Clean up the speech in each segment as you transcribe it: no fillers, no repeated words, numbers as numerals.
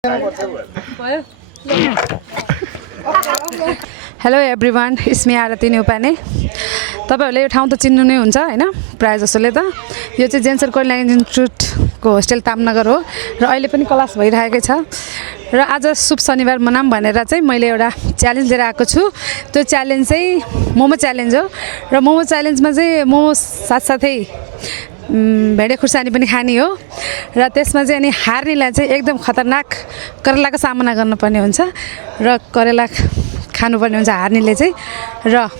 Hello everyone, it's me आरती न्युपाने। तपाईहरुले यो ठाउँ त चिन्नु नै हुन्छ हैन, प्राय जसोले त। यो चाहिँ जेन्सर कोरियन इन्स्टिट्युटको होस्टेल तामनगर हो र अहिले पनि क्लास भइरहेकै छ। र आज शुभ शनिबार मनाम भनेर चाहिँ मैले एउटा च्यालेन्ज लिएर आएको छु। त्यो च्यालेन्ज चाहिँ मोमो च्यालेन्ज हो र मोमो च्यालेन्जमा चाहिँ मोमो साथसाथै भेडे खुर्सानी पनि खानी हो र त्यसमा चाहिँ अनि हार्नेलाई चाहिँ एकदम खतरनाक करेलाको सामना गर्नुपर्ने हुन्छ र करेला खानुपर्ने हुन्छ हार्नेले चाहिँ। र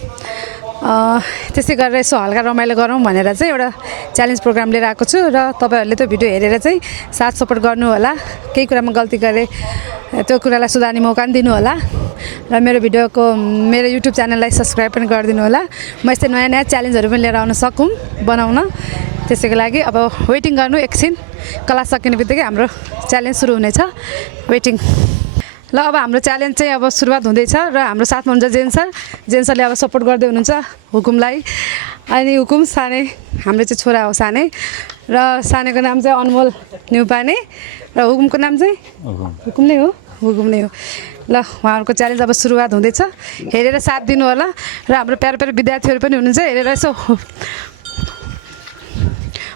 त्यसै गरेर यसो हल्का रमाइलो गरौँ भनेर चाहिँ एउटा च्यालेन्ज प्रोग्राम लिएर आएको छु र तपाईहरुले त्यो भिडियो हेरेर चाहिँ साथ सपोर्ट गर्नु होला। केही कुरामा गल्ती गरे त्यो कुरालाई सुधार्ने मौका पनि दिनु होला र मेरो युट्युब च्यानललाई सब्स्क्राइब पनि गरिदिनु होला। म यस्तै नयाँ नयाँ च्यालेन्जहरू पनि लिएर आउन सकौँ बनाउन। त्यसैको लागि अब वेटिङ गर्नु एकछिन, क्लास सकिने बित्तिकै हाम्रो च्यालेन्ज सुरु हुनेछ। वेटिङ। ल अब हाम्रो च्यालेन्ज चाहिँ अब सुरुवात हुँदैछ र हाम्रो साथमा हुन्छ जेन्सरले अब सपोर्ट गर्दै हुनुहुन्छ हुकुमलाई। अनि हुकुम सानै हाम्रो चाहिँ छोरा हो सानै, र सानैको नाम चाहिँ अनमोल न्युपाने र हुकुमको नाम चाहिँ हुकुम नै हो। ल उहाँहरूको च्यालेन्ज अब सुरुवात हुँदैछ, हेरेर साथ दिनु होला। र हाम्रो प्यारो प्यारो विद्यार्थीहरू पनि हुनुहुन्छ, हेरेर यसो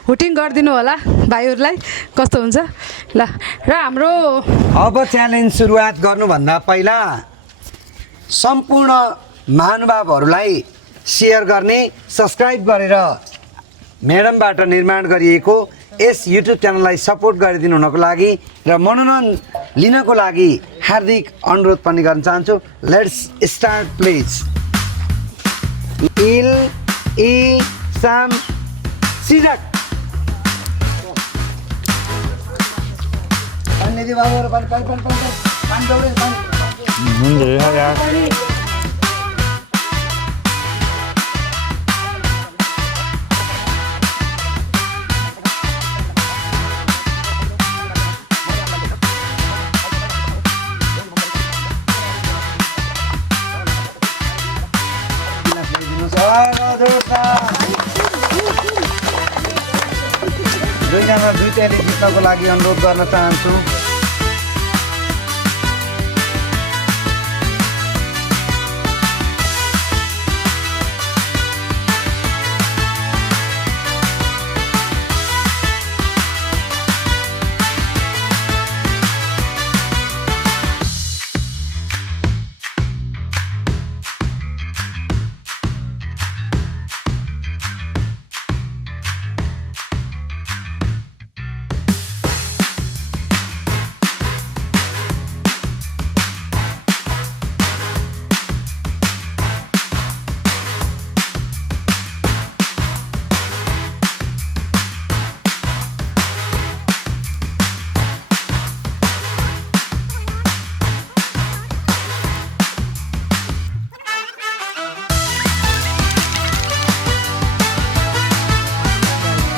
हुटिङ गरिदिनु होला भाइहरूलाई कस्तो हुन्छ। ल र हाम्रो अब च्यालेन्ज सुरुवात गर्नुभन्दा पहिला सम्पूर्ण महानुभावहरूलाई सेयर गर्ने, सब्स्क्राइब गरेर म्याडमबाट निर्माण गरिएको यस युट्युब च्यानललाई सपोर्ट गरिदिनु हुनको लागि र मनोरञ्जन लिनको लागि हार्दिक अनुरोध पनि गर्न चाहन्छु। Let's start please. इल इ साम सिजक पानी बाबू पानी दौड़े दुईजना दुईटाले जित्नको लागि अनुरोध गर्न चाहन्छु।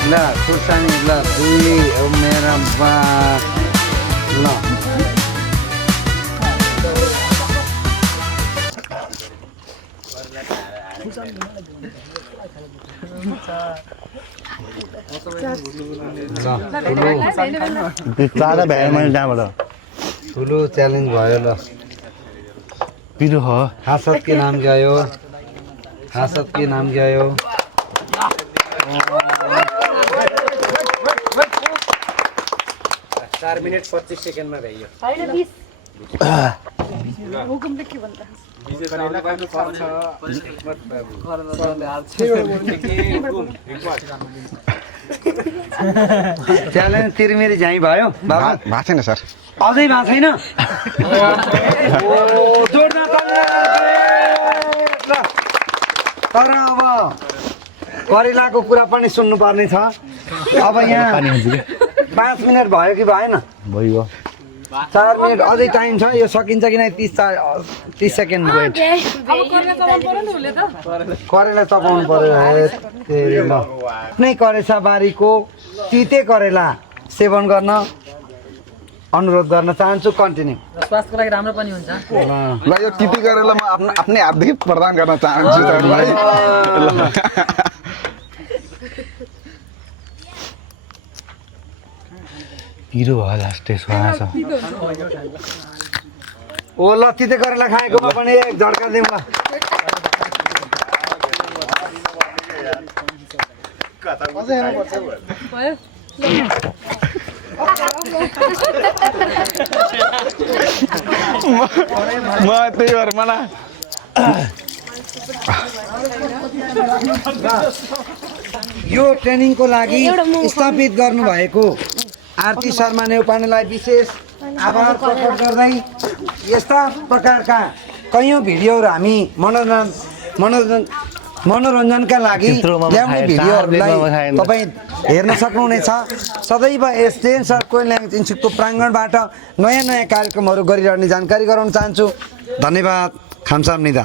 ल खुर्सानी ल दुई मेरा बा ल ठुलो च्यालेन्ज भयो। ल पिरो हो हासत के नाम गयो, हासत के नाम गयो। 4 मिनट 25 सेकेन्डमा भइयो। हुकुमले के भन्छ? च्यालेन्ज तिरमिरी झैँ भयो बाबा? भएको छैन सर, अझै भएको छैन। तर अब करेलाको कुरा पनि सुन्नुपर्ने छ। अब यहाँ 5 मिनट भयो कि भएन? भइगयो। 4 मिनट अझै टाइम छ। यो सकिन्छ कि नै 30 सेकेन्ड वेट। करेला चपाउनु पर्यो। आफ्नै करेसा बारीको तिते करेला सेवन गर्न अनुरोध गर्न चाहन्छु। कन्टिन्यू। स्वास्थ्यको लागि राम्रो पनि हुन्छ। ल यो तिती करेला म आफ्नै हातदेखि प्रदान गर्न चाहन्छु सरलाई। पिरो भयो लास्ट त्यसमा छ ओ ल तिते करेला खाएकोमा पनि एक झड्का दिउँ ल म त्यही भएर मलाई यो ट्रेनिङको लागि स्थापित गर्नुभएको आरती शर्मा नेउपानेलाई विशेष आभार प्रकट गर्दै यस्ता प्रकारका कैयौँ भिडियोहरू हामी मनोरञ्जनका लागि ल्याउने भिडियोहरूलाई तपाईँ हेर्न सक्नुहुनेछ सदैव यस जेन्सर कोइन ल्याङ्ग्वेज इन्स्टिट्युटको प्राङ्गणबाट नयाँ नयाँ कार्यक्रमहरू गरिरहने जानकारी गराउन चाहन्छु धन्यवाद खामसाम्निदा